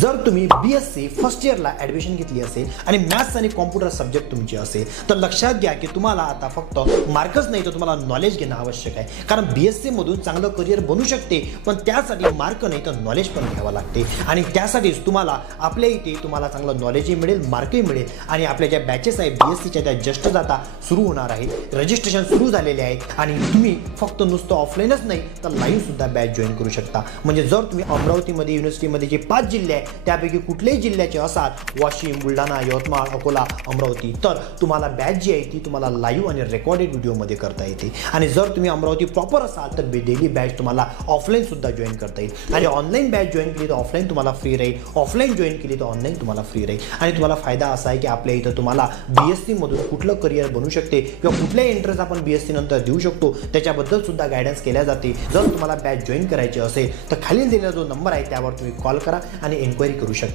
जर तुम्ही BSc first इयरला ॲडमिशन घेतली असेल आणि मॅथ्स आणि कॉम्प्युटर सब्जेक्ट तुमचे असेल तर लक्षात घ्या की तुम्हाला आता फक्त मार्कच नाही तर तुम्हाला नॉलेज घेणं आवश्यक आहे. कारण BSc मधून चांगलं करिअर बनू शकते, पण त्यासाठी मार्क नाही तर नॉलेज पण घ्यावं लागते. आणि त्यासाठीच तुम्हाला आपल्या इथे तुम्हाला चांगलं नॉलेजही मिळेल, मार्कही मिळेल. आणि आपल्या ज्या बॅचेस आहेत BScच्या त्या जस्ट आता सुरू होणार आहेत, रजिस्ट्रेशन सुरू झालेले आहे. आणि तुम्ही फक्त नुसतं ऑफलाईनच नाही तर लाईव्ह सुद्धा बॅच जॉईन करू शकता. म्हणजे जर तुम्ही अमरावतीमध्ये युनिव्हर्सिटीमध्ये जे 5 जिल्हे आहेत त्यापैकी कुठल्याही जिल्ह्याचे असाल, वाशिम, बुलढाणा, यवतमाळ, अकोला, अमरावती, तर तुम्हाला बॅच जी आहे ती तुम्हाला लाईव्ह आणि रेकॉर्डेड व्हिडिओमध्ये करता येते. आणि जर तुम्ही अमरावती प्रॉपर असाल तर डेली बॅच तुम्हाला ऑफलाईन सुद्धा जॉईन करता येईल. आणि ऑनलाईन बॅच जॉईन केली तर ऑफलाईन तुम्हाला फ्री राहील, ऑफलाईन जॉईन केली तर ऑनलाईन तुम्हाला फ्री राहील. आणि तुम्हाला फायदा असा आहे की आपल्या इथं तुम्हाला BSc मधून कुठलं करिअर बनू शकते किंवा कुठल्याही इंटरेस्ट आपण BSc नंतर देऊ शकतो त्याच्याबद्दल सुद्धा गायडन्स केल्या जाते. जर तुम्हाला बॅच जॉईन करायची असेल तर खालील दिलेला जो नंबर आहे त्यावर तुम्ही कॉल करा आणि एन्क्वायरी करू शकता.